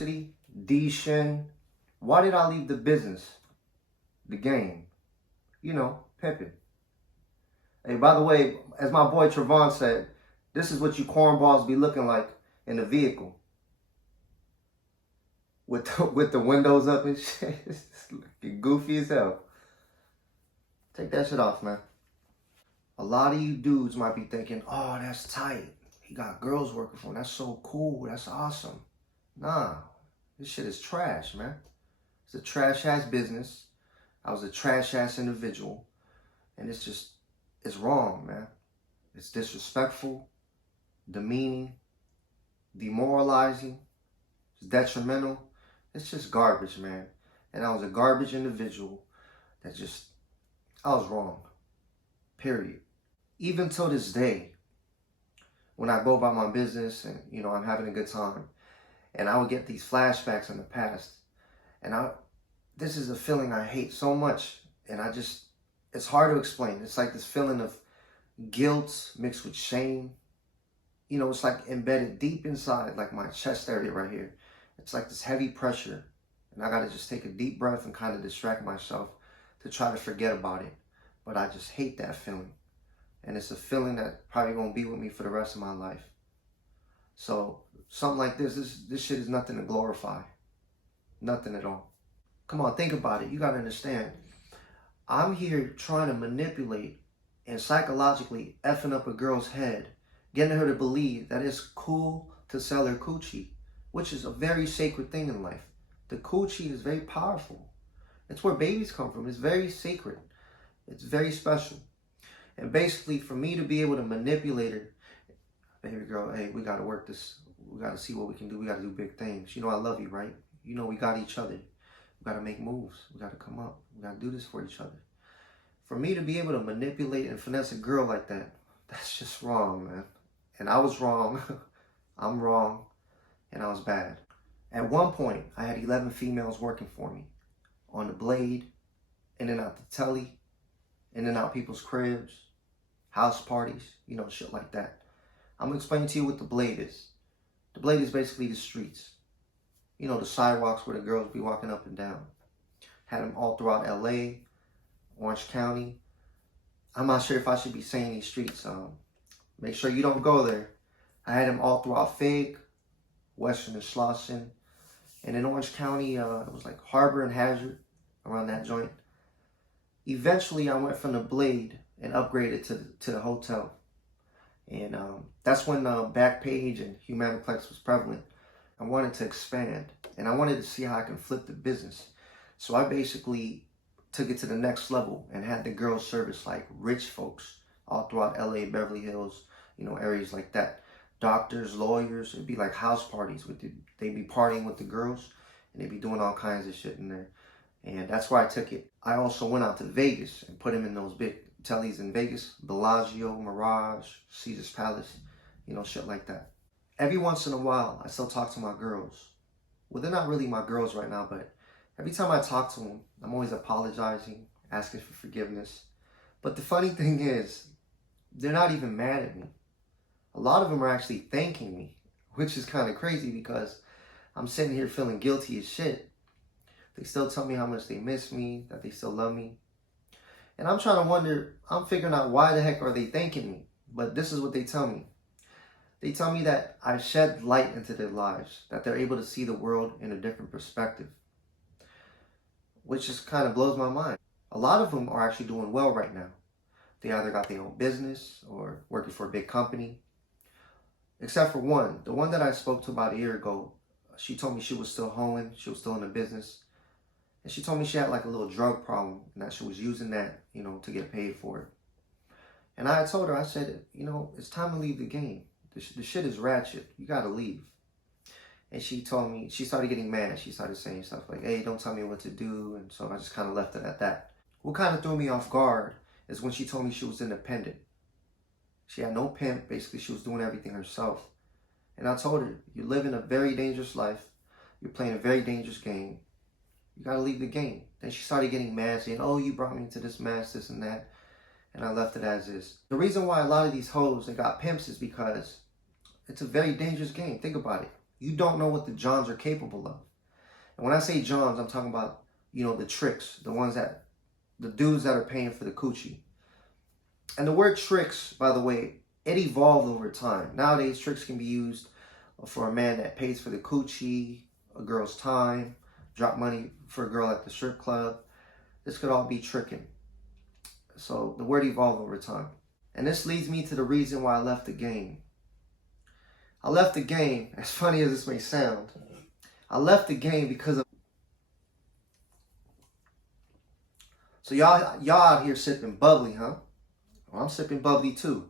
University, D Shin. Why did I leave the business? The game. You know, Pimpin. Hey, by the way, as my boy Trevon said, this is what you cornballs be looking like in the vehicle. With the windows up and shit. It's looking goofy as hell. Take that shit off, man. A lot of you dudes might be thinking, oh, that's tight. He got girls working for him. That's so cool. That's awesome. Nah, this shit is trash, man. It's a trash-ass business. I was a trash-ass individual. And it's wrong, man. It's disrespectful, demeaning, demoralizing, it's detrimental. It's just garbage, man. And I was a garbage individual I was wrong. Period. Even till this day, when I go about my business and, you know, I'm having a good time, and I would get these flashbacks in the past, and this is a feeling I hate so much, and it's hard to explain. It's like this feeling of guilt mixed with shame. You know, it's like embedded deep inside, like my chest area right here. It's like this heavy pressure, and I gotta just take a deep breath and kind of distract myself to try to forget about it. But I just hate that feeling. And it's a feeling that probably gonna be with me for the rest of my life. So something like this shit is nothing to glorify. Nothing at all. Come on, think about it. You gotta understand. I'm here trying to manipulate and psychologically effing up a girl's head, getting her to believe that it's cool to sell her coochie, which is a very sacred thing in life. The coochie is very powerful. It's where babies come from. It's very sacred. It's very special. And basically, for me to be able to manipulate her, baby girl, hey, we got to work this. We got to see what we can do. We got to do big things. You know I love you, right? You know we got each other. We got to make moves. We got to come up. We got to do this for each other. For me to be able to manipulate and finesse a girl like that, that's just wrong, man. And I was wrong. I'm wrong. And I was bad. At one point, I had 11 females working for me. On the blade, in and out the telly, in and out people's cribs, house parties, you know, shit like that. I'm going to explain to you what the blade is. The blade is basically the streets. You know, the sidewalks where the girls be walking up and down. Had them all throughout LA, Orange County. I'm not sure if I should be saying these streets. Make sure you don't go there. I had them all throughout Fig, Western and Slauson. And in Orange County, it was like Harbor and Hazard, around that joint. Eventually, I went from the blade and upgraded to the hotel. And that's when Backpage and Humaniplex was prevalent. I wanted to expand, and I wanted to see how I can flip the business. So I basically took it to the next level and had the girls service like rich folks all throughout LA, Beverly Hills, you know, areas like that. Doctors, lawyers, it'd be like house parties. They'd be partying with the girls, and they'd be doing all kinds of shit in there. And that's where I took it. I also went out to Vegas and put them in those big tellies in Vegas. Bellagio, Mirage, Caesar's Palace, you know, shit like that. Every once in a while, I still talk to my girls. Well, they're not really my girls right now, but every time I talk to them, I'm always apologizing, asking for forgiveness. But the funny thing is, they're not even mad at me. A lot of them are actually thanking me, which is kind of crazy because I'm sitting here feeling guilty as shit. They still tell me how much they miss me, that they still love me. And I'm trying to wonder, I'm figuring out why the heck are they thanking me? But this is what they tell me. They tell me that I shed light into their lives, that they're able to see the world in a different perspective, which just kind of blows my mind. A lot of them are actually doing well right now. They either got their own business or working for a big company. Except for one, the one that I spoke to about a year ago, she told me she was still hoeing, she was still in the business. And she told me she had like a little drug problem and that she was using that, you know, to get paid for it. And I told her, I said, you know, it's time to leave the game. The shit is ratchet. You gotta leave. And she told me, she started getting mad. She started saying stuff like, hey, don't tell me what to do. And so I just kind of left it at that. What kind of threw me off guard is when she told me she was independent. She had no pimp. Basically, she was doing everything herself. And I told her, you're living a very dangerous life. You're playing a very dangerous game. You gotta leave the game. Then she started getting mad, saying, oh, you brought me into this mess, this and that. And I left it as is. The reason why a lot of these hoes, they got pimps is because it's a very dangerous game. Think about it. You don't know what the Johns are capable of. And when I say Johns, I'm talking about, the tricks, the dudes that are paying for the coochie. And the word tricks, by the way, it evolved over time. Nowadays, tricks can be used for a man that pays for the coochie, a girl's time, drop money for a girl at the strip club. This could all be tricking. So the word evolved over time. And this leads me to the reason why I left the game. I left the game, as funny as this may sound, I left the game because of... So y'all out here sipping bubbly, huh? Well, I'm sipping bubbly too.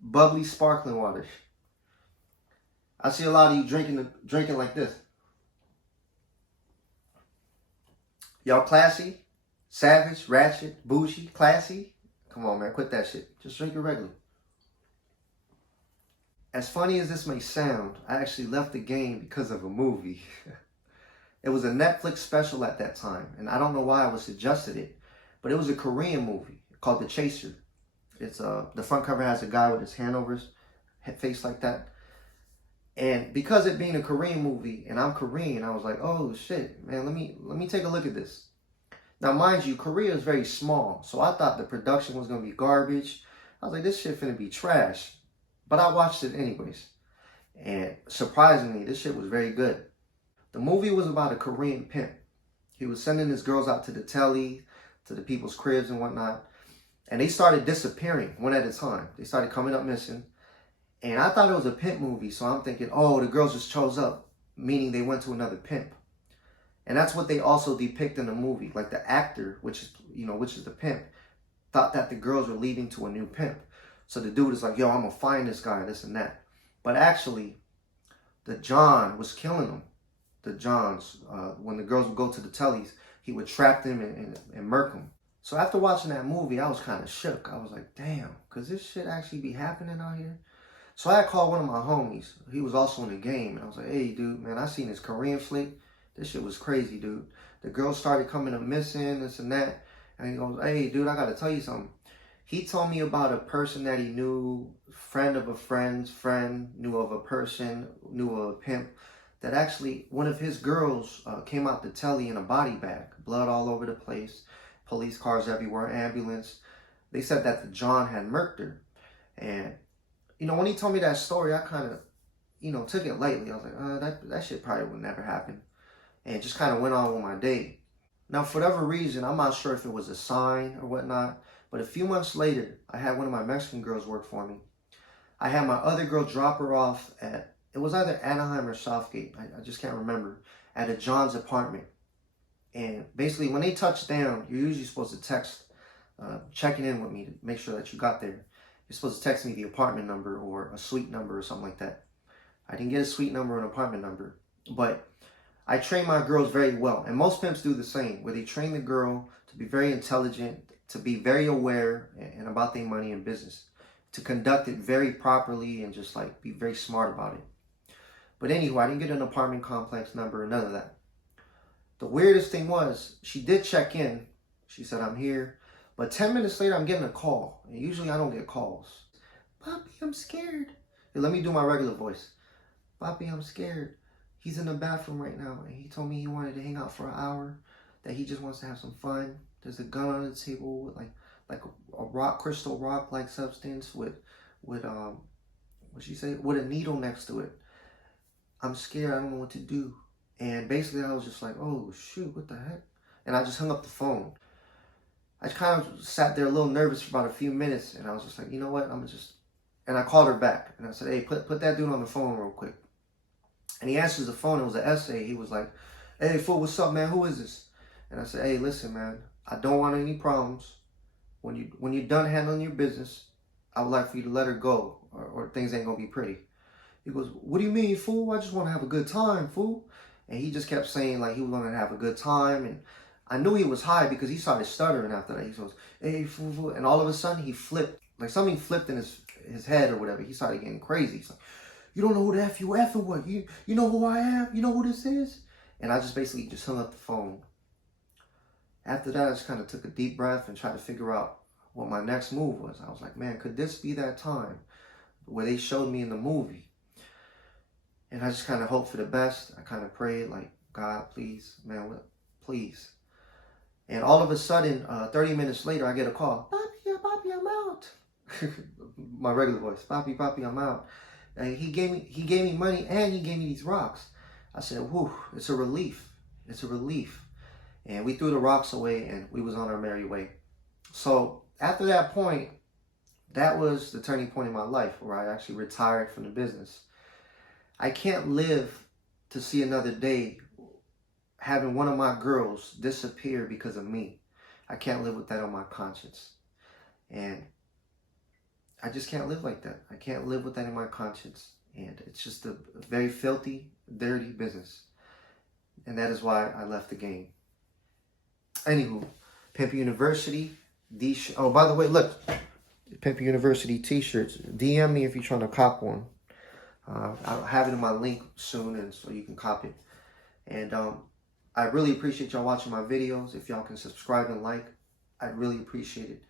Bubbly sparkling water. I see a lot of you drinking like this. Y'all classy, savage, ratchet, bougie, classy. Come on, man, quit that shit. Just drink it regular. As funny as this may sound, I actually left the game because of a movie. It was a Netflix special at that time, and I don't know why I was suggested it, but it was a Korean movie called The Chaser. It's the front cover has a guy with his hand over his face like that. And because it being a Korean movie, and I'm Korean, I was like, oh shit, man, let me take a look at this. Now, mind you, Korea is very small, so I thought the production was gonna be garbage. I was like, this shit finna be trash. But I watched it anyways. And surprisingly, this shit was very good. The movie was about a Korean pimp. He was sending his girls out to the telly, to the people's cribs and whatnot. And they started disappearing one at a time. They started coming up missing. And I thought it was a pimp movie, so I'm thinking, oh, the girls just chose up, meaning they went to another pimp. And that's what they also depict in the movie. Like the actor, which is the pimp, thought that the girls were leaving to a new pimp. So the dude is like, yo, I'm gonna find this guy, this and that. But actually, the John was killing them. The Johns, when the girls would go to the tellies, he would trap them and murk them. So after watching that movie, I was kind of shook. I was like, damn, could this shit actually be happening out here? So I had called one of my homies. He was also in the game. And I was like, hey, dude, man, I seen this Korean flick. This shit was crazy, dude. The girls started coming up missing, this and that. And he goes, hey, dude, I got to tell you something. He told me about a person that he knew, friend of a friend's friend, knew of a person, knew of a pimp, that actually one of his girls came out the telly in a body bag, blood all over the place, police cars everywhere, ambulance. They said that the John had murked her. And, when he told me that story, I kind of, took it lightly. I was like, that shit probably would never happen. And just kind of went on with my day. Now, for whatever reason, I'm not sure if it was a sign or whatnot, but a few months later, I had one of my Mexican girls work for me. I had my other girl drop her off at, it was either Anaheim or Southgate, I just can't remember, at a John's apartment. And basically, when they touch down, you're usually supposed to text, checking in with me to make sure that you got there. You're supposed to text me the apartment number or a suite number or something like that. I didn't get a suite number or an apartment number, but I train my girls very well. And most pimps do the same, where they train the girl to be very intelligent, to be very aware and about their money and business, to conduct it very properly and just like be very smart about it. But anyway, I didn't get an apartment complex number or none of that. The weirdest thing was, she did check in. She said, I'm here. But 10 minutes later, I'm getting a call. And usually I don't get calls. Papi, I'm scared. Hey, let me do my regular voice. Papi, I'm scared. He's in the bathroom right now. And he told me he wanted to hang out for an hour. That he just wants to have some fun. There's a gun on the table with like a rock, crystal rock like substance with what'd she say? With a needle next to it. I'm scared. I don't know what to do. And basically I was just like, oh shoot, what the heck? And I just hung up the phone. I kind of sat there a little nervous for about a few minutes, and I was just like, you know what? And I called her back, and I said, hey, put that dude on the phone real quick. And he answers the phone. It was an essay. He was like, hey, fool, what's up, man? Who is this? And I said, hey, listen, man, I don't want any problems. When you're done handling your business, I would like for you to let her go, or things ain't gonna be pretty. He goes, what do you mean, fool? I just want to have a good time, fool. And he just kept saying like he was gonna have a good time, and I knew he was high because he started stuttering after that. He goes, hey, fool, fool. And all of a sudden he flipped, like something flipped in his head or whatever. He started getting crazy. He's like, you don't know who the F you F or what? You know who I am? You know who this is? And I just basically just hung up the phone. After that, I just kind of took a deep breath and tried to figure out what my next move was. I was like, man, could this be that time where they showed me in the movie? And I just kind of hoped for the best. I kind of prayed like, God, please, man, please. And all of a sudden, 30 minutes later, I get a call. Papi, I'm out. My regular voice. Papi, I'm out. And he gave me money and he gave me these rocks. I said, whew, it's a relief. It's a relief. And we threw the rocks away and we was on our merry way. So after that point, that was the turning point in my life where I actually retired from the business. I can't live to see another day having one of my girls disappear because of me. I can't live with that on my conscience. And I just can't live like that. I can't live with that in my conscience. And it's just a very filthy, dirty business. And that is why I left the game. Anywho, Pimpin University. Oh, by the way, look. Pimpin University t-shirts. DM me if you're trying to cop one. I'll have it in my link soon, and so you can cop it. And I really appreciate y'all watching my videos. If y'all can subscribe and like, I'd really appreciate it.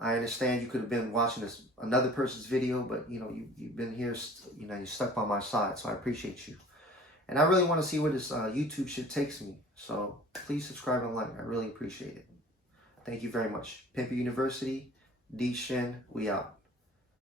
I understand you could have been watching another person's video, but you know you've been here. You know, you're stuck by my side, so I appreciate you. And I really want to see where this YouTube shit takes me. So please subscribe and like. I really appreciate it. Thank you very much. Pimpin University, D Shin, we out.